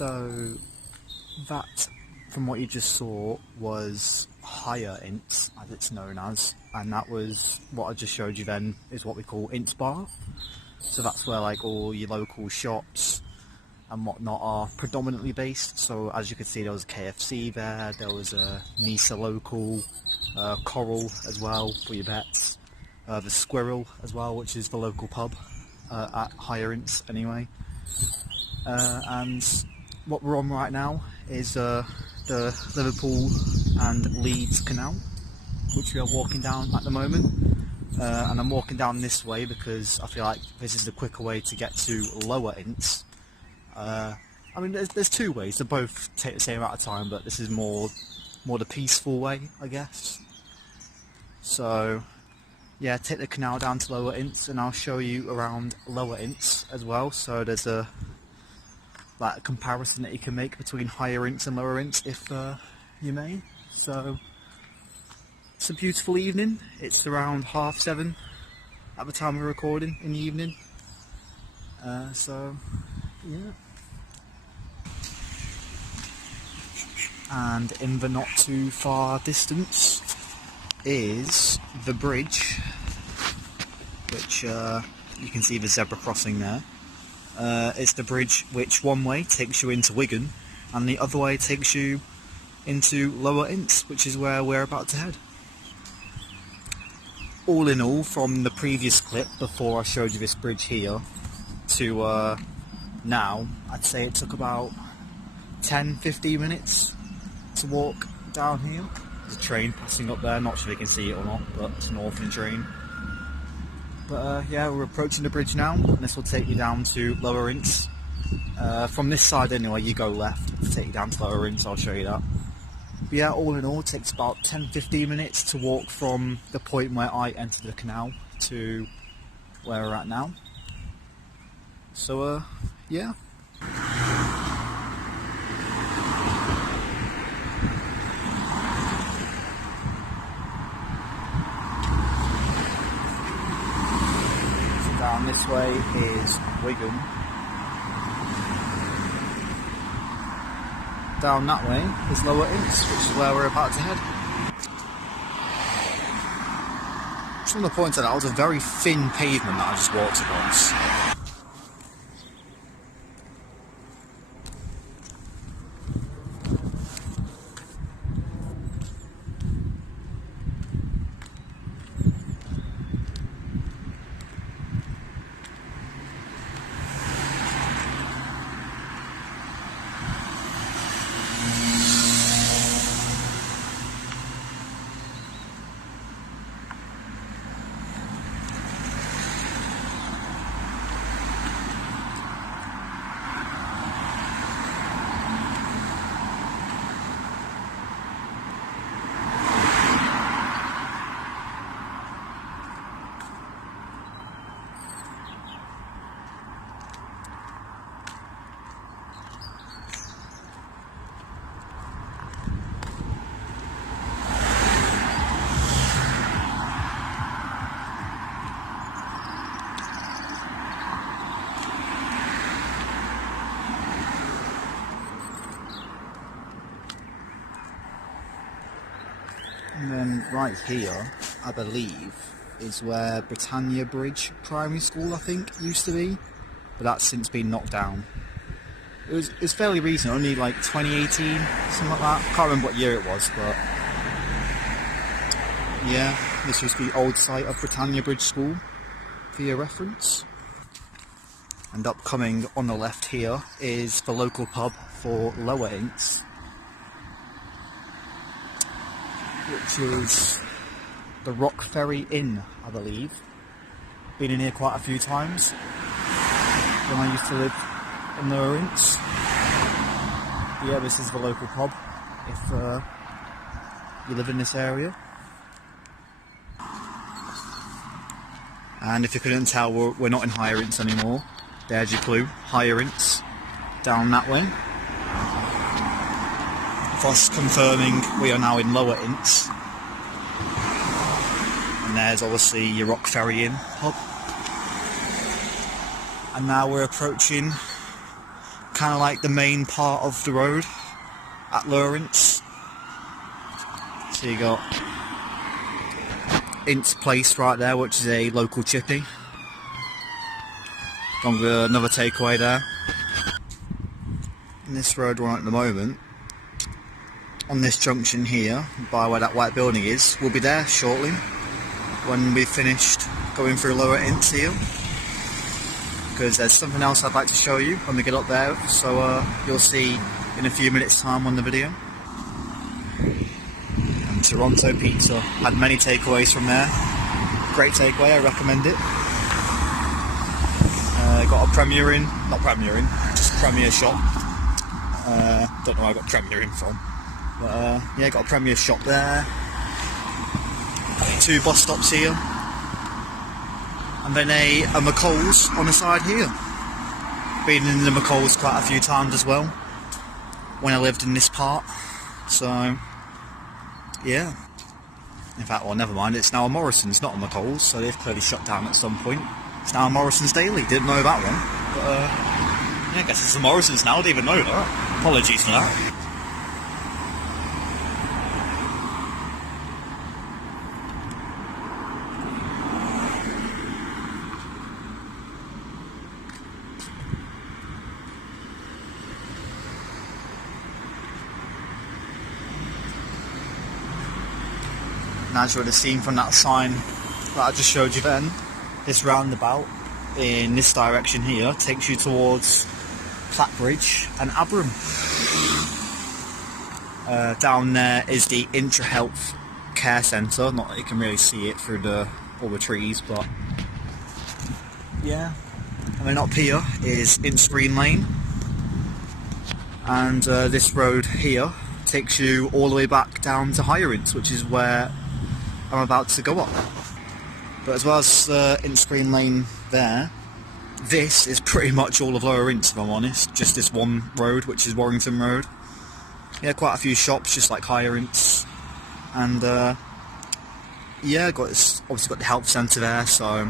So that, from what you just saw, was Higher Ince, as it's known as, and that was what I just showed you then is what we call Ince Bar. So that's where like all your local shops and whatnot are predominantly based. So as you can see, there was a KFC there, there was a Nisa local, Coral as well for your bets, the Squirrel as well, which is the local pub at Higher Ince anyway. And what we're on right now is the Liverpool and Leeds Canal, which we are walking down at the moment. And I'm walking down this way because I feel like this is the quicker way to get to Lower Ince. I mean, there's two ways. They both take the same amount of time, but this is more the peaceful way, I guess. So, yeah, take the canal down to Lower Ince, and I'll show you around Lower Ince as well. So there's a comparison that you can make between Higher Ince and Lower Ince, if you may. So it's a beautiful evening. It's around 7:30 at the time we're recording in the evening. So yeah. And in the not too far distance is the bridge, which you can see the zebra crossing there. It's the bridge which one way takes you into Wigan and the other way takes you into Lower Ince, which is where we're about to head. All in all, from the previous clip before I showed you this bridge here to now, I'd say it took about 10-15 minutes to walk down here. There's a train passing up there, not sure if you can see it or not, but it's an orphan train. But yeah, we're approaching the bridge now, and this will take you down to Lower Ince. From this side anyway, you go left to take you down to Lower Ince, I'll show you that. But yeah, all in all, it takes about 10-15 minutes to walk from the point where I entered the canal to where we're at now. So yeah. Down this way is Wigan. Down that way is Lower Ince, which is where we're about to head. Just want to point out that was a very thin pavement that I just walked across. And then right here, I believe, is where Britannia Bridge Primary School, I think, used to be. But that's since been knocked down. It was fairly recent, only like 2018, something like that. I can't remember what year it was, but yeah, this used to be old site of Britannia Bridge School, for your reference. And upcoming on the left here is the local pub for Lower Ince, which is the Rock Ferry Inn, I believe. Been in here quite a few times when I used to live in Lower Ince. Yeah, this is the local pub if you live in this area. And if you couldn't tell, we're not in Higher Ince anymore. There's your clue, Higher Ince, down that way. Thus confirming we are now in Lower Ince. And there's obviously your Rock Ferry Inn pub. And now we're approaching kind of like the main part of the road at Lower Ince. So you got Ince Place right there, which is a local chippy. Along with another takeaway there. And this road we're on at the moment, on this junction here, by where that white building is, we'll be there shortly when we've finished going through Lower Ince here. Because there's something else I'd like to show you when we get up there, so you'll see in a few minutes time on the video. And Toronto Pizza, had many takeaways from there. Great takeaway, I recommend it. Got a Premier in, not Premier in, just Premier shop. Don't know where I got Premier in from. But yeah, got a Premier shop there. 2 bus stops here. And then a McColl's on the side here. Been in the McColl's quite a few times as well when I lived in this part. So yeah. In fact, well, never mind, it's now a Morrison's, not a McColl's, so they've clearly shut down at some point. It's now a Morrison's Daily, didn't know that one. But yeah, I guess it's a Morrison's now, didn't even know that. Apologies for that. And as you would have seen from that sign that I just showed you then, this roundabout in this direction here takes you towards Clackbridge and Abram. Down there is the Intra Health Care Centre, not that you can really see it through all the trees, but yeah. And then up here is Ince Green Lane, and this road here takes you all the way back down to Higher Ince, which is where I'm about to go up. But as well as Ince Green Lane there, this is pretty much all of Lower Ince, if I'm honest. Just this one road, which is Warrington Road. Yeah, quite a few shops, just like Higher Ince. And yeah, obviously got the health centre there, so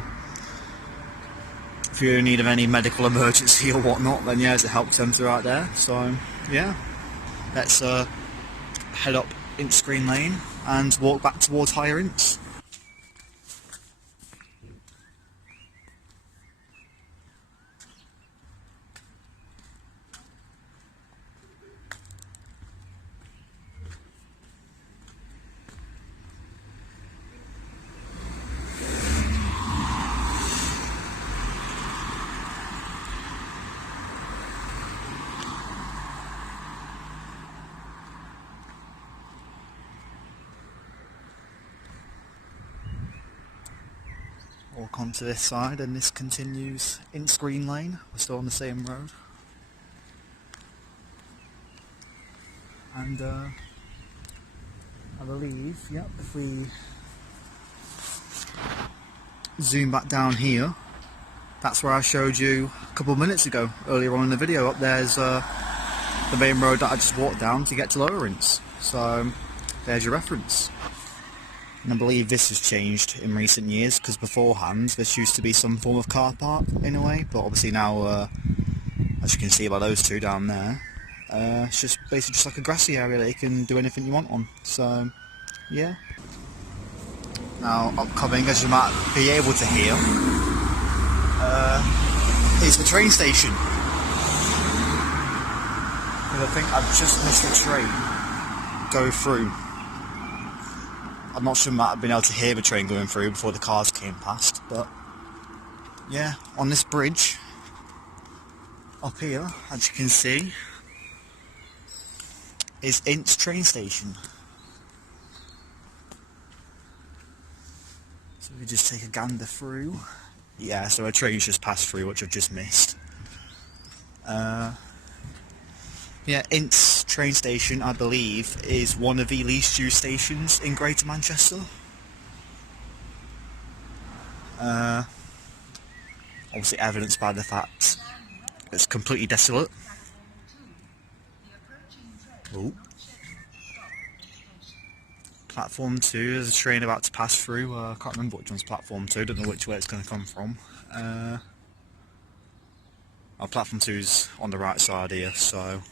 if you're in need of any medical emergency or whatnot, then yeah, there's a health centre right there. So yeah, let's head up Ince Green Lane and walk back towards Higher Ince. Walk onto this side, and this continues Ince Green Lane. We're still on the same road. And I believe, yep, if we zoom back down here, that's where I showed you a couple of minutes ago, earlier on in the video. Up there's the main road that I just walked down to get to Lower Ince. So there's your reference. And I believe this has changed in recent years, because beforehand this used to be some form of car park in a way, but obviously now, as you can see by those two down there, it's just basically just like a grassy area that you can do anything you want on. So yeah. Now upcoming, as you might be able to hear, is the train station. And I think I've just missed the train go through. I'm not sure I might have been able to hear the train going through before the cars came past, but yeah, on this bridge up here, as you can see, is Ince train station. So we just take a gander through. Yeah, so a train's just passed through, which I've just missed. Yeah, Ince train station, I believe, is one of the least used stations in Greater Manchester. Obviously evidenced by the fact it's completely desolate. Ooh. Platform 2, there's a train about to pass through. I can't remember which one's platform 2, don't know which way it's going to come from. Our platform 2's on the right side here, so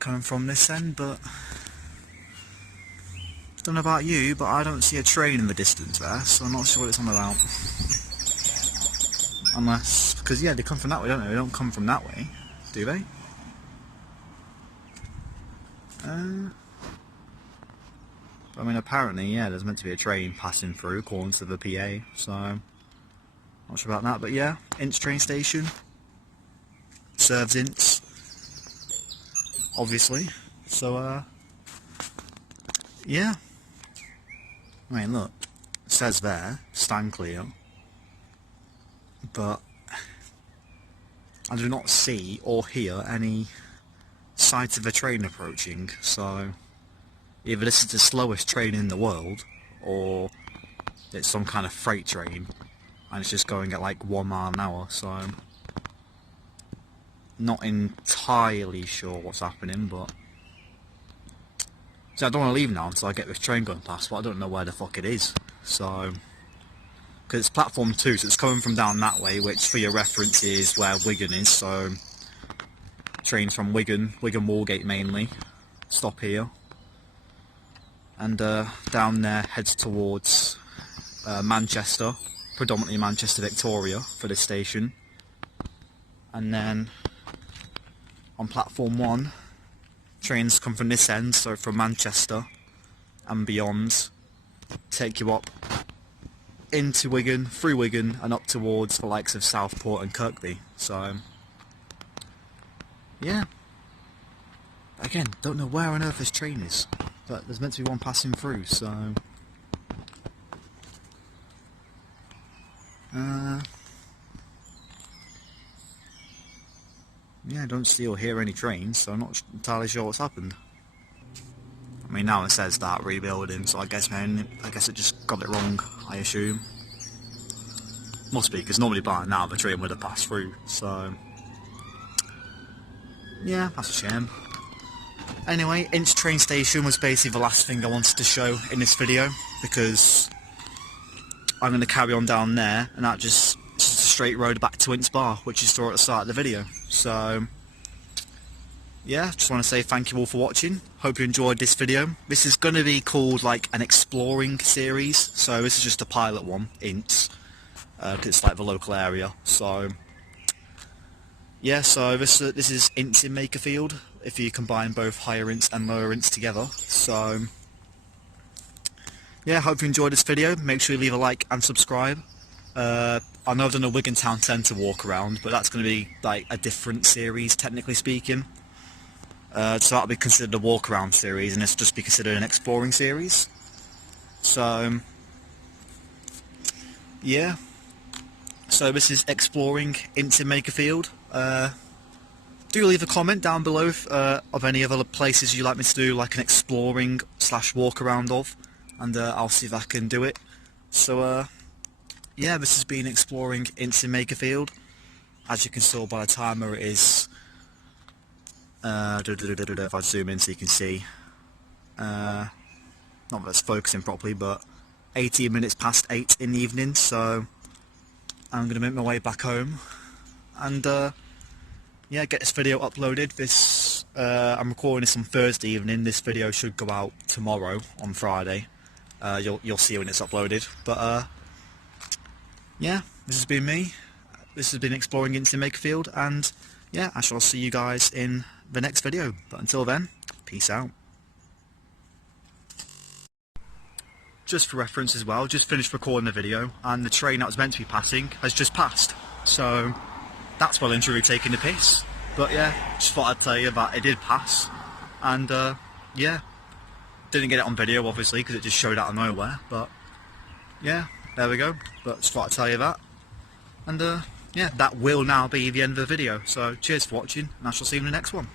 coming from this end, but don't know about you, but I don't see a train in the distance there, so I'm not sure what it's on about. Unless, because yeah, they come from that way, don't they? They don't come from that way, do they? I mean, apparently, yeah, there's meant to be a train passing through, according to the PA, so not sure about that, but yeah, Ince train station. Serves Ince, obviously, so yeah. I mean, look, it says there, stand clear, but I do not see or hear any sight of a train approaching, so either this is the slowest train in the world, or it's some kind of freight train, and it's just going at like 1 mile an hour, so I'm not entirely sure what's happening, but so I don't want to leave now until I get this train going past, but I don't know where the fuck it is, so because it's platform 2, so it's coming from down that way, which for your reference is where Wigan is, so trains from Wigan Moorgate mainly, stop here, and down there heads towards Manchester, predominantly Manchester Victoria for this station, and then on platform 1 trains come from this end, so from Manchester and beyond, take you up into Wigan, through Wigan and up towards the likes of Southport and Kirkby, so yeah. Again, don't know where on earth this train is, but there's meant to be one passing through, so yeah, I don't see or hear any trains, so I'm not entirely sure what's happened. I mean, now it says that rebuilding, so I guess it just got it wrong, I assume. Must be, because normally by now the train would have passed through, so yeah, that's a shame. Anyway, Ince train station was basically the last thing I wanted to show in this video, because I'm going to carry on down there, and that just it's just a straight road back to Ince Bar, which you saw at the start of the video. So yeah, just want to say thank you all for watching. Hope you enjoyed this video. This is going to be called like an exploring series, so this is just a pilot one, Ince, because it's like the local area. So yeah, so this is Ince-in-Makerfield, if you combine both higher Ince and lower Ince together. So yeah, hope you enjoyed this video. Make sure you leave a like and subscribe. I know I've done a Wigan town centre walk around, but that's going to be like a different series, technically speaking. So that'll be considered a walk around series, and this will just be considered an exploring series. So yeah, so this is exploring Ince-in-Makerfield. Do leave a comment down below of any other places you'd like me to do like an exploring / walk around of, and I'll see if I can do it. So yeah, this has been exploring Ince-in-Makerfield. As you can see by the timer, it is if I zoom in so you can see, not that it's focusing properly, but 18 minutes past 8 in the evening, so I'm going to make my way back home and yeah, get this video uploaded. This I'm recording this on Thursday evening. This video should go out tomorrow on Friday. You'll see when it's uploaded. But yeah, this has been me. This has been exploring Ince-in-Makerfield, and yeah, I shall see you guys in the next video. But until then, peace out. Just for reference as well, just finished recording the video, and the train that was meant to be passing has just passed. So that's well and truly taking the piss. But yeah, just thought I'd tell you that it did pass, and yeah, didn't get it on video obviously because it just showed out of nowhere. But yeah, there we go. But just thought I'd tell you that, and yeah, that will now be the end of the video. So cheers for watching, and I shall see you in the next one.